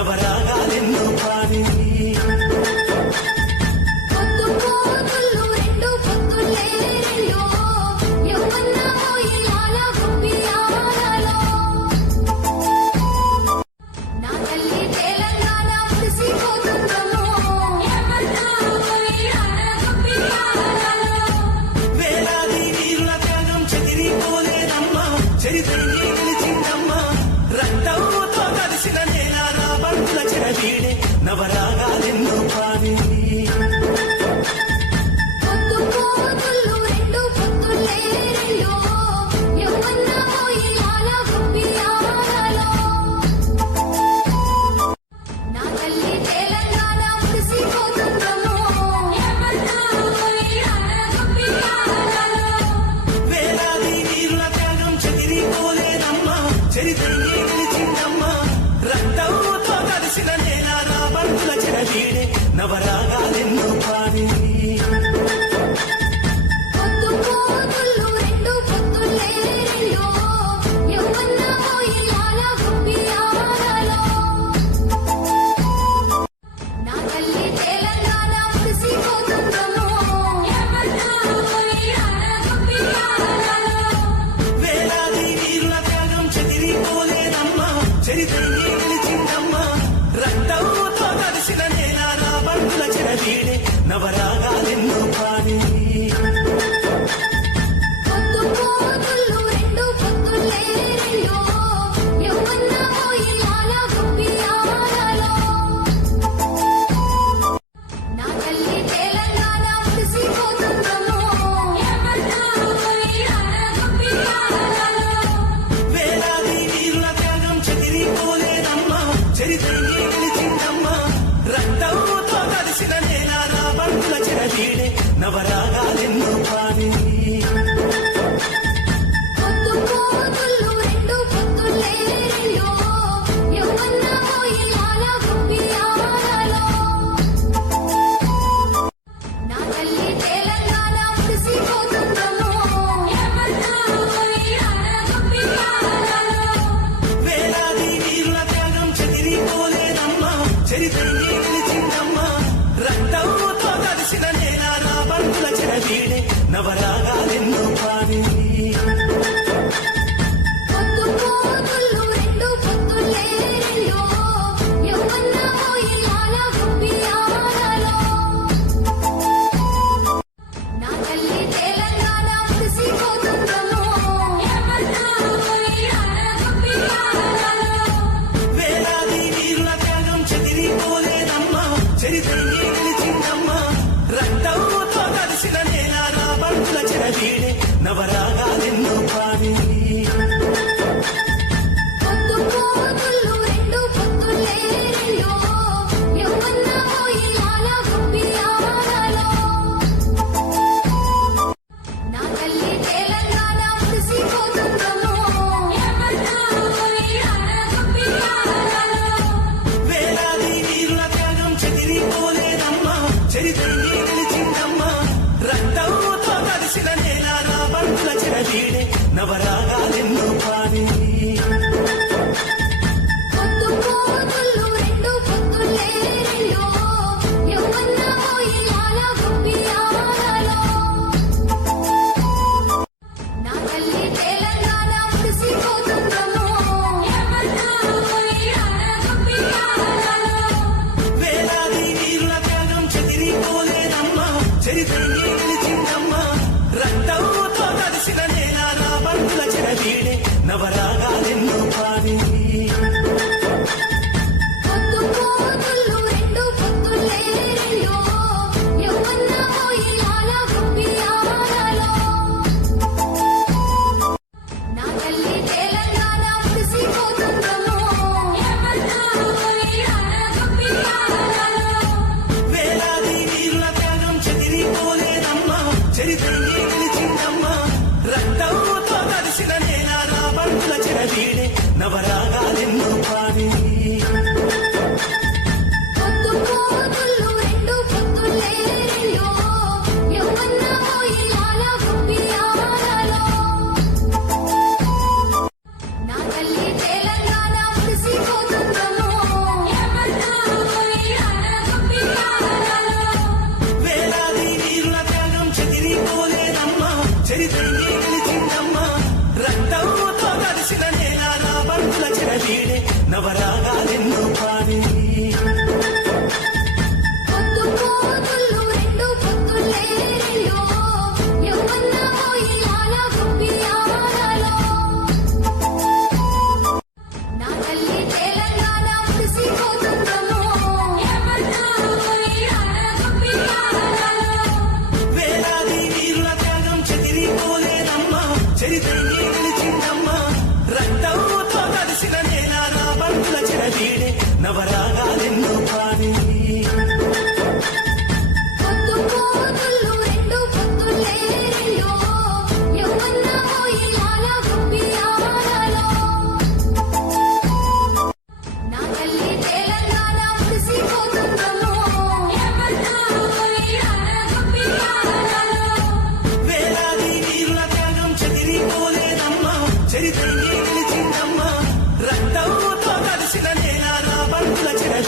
నవరా ಅವರಾಗಿ నవరాగాలెన్నో పాడి నవరా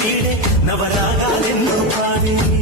వీడే నవరాగాలెన్నో పాడే.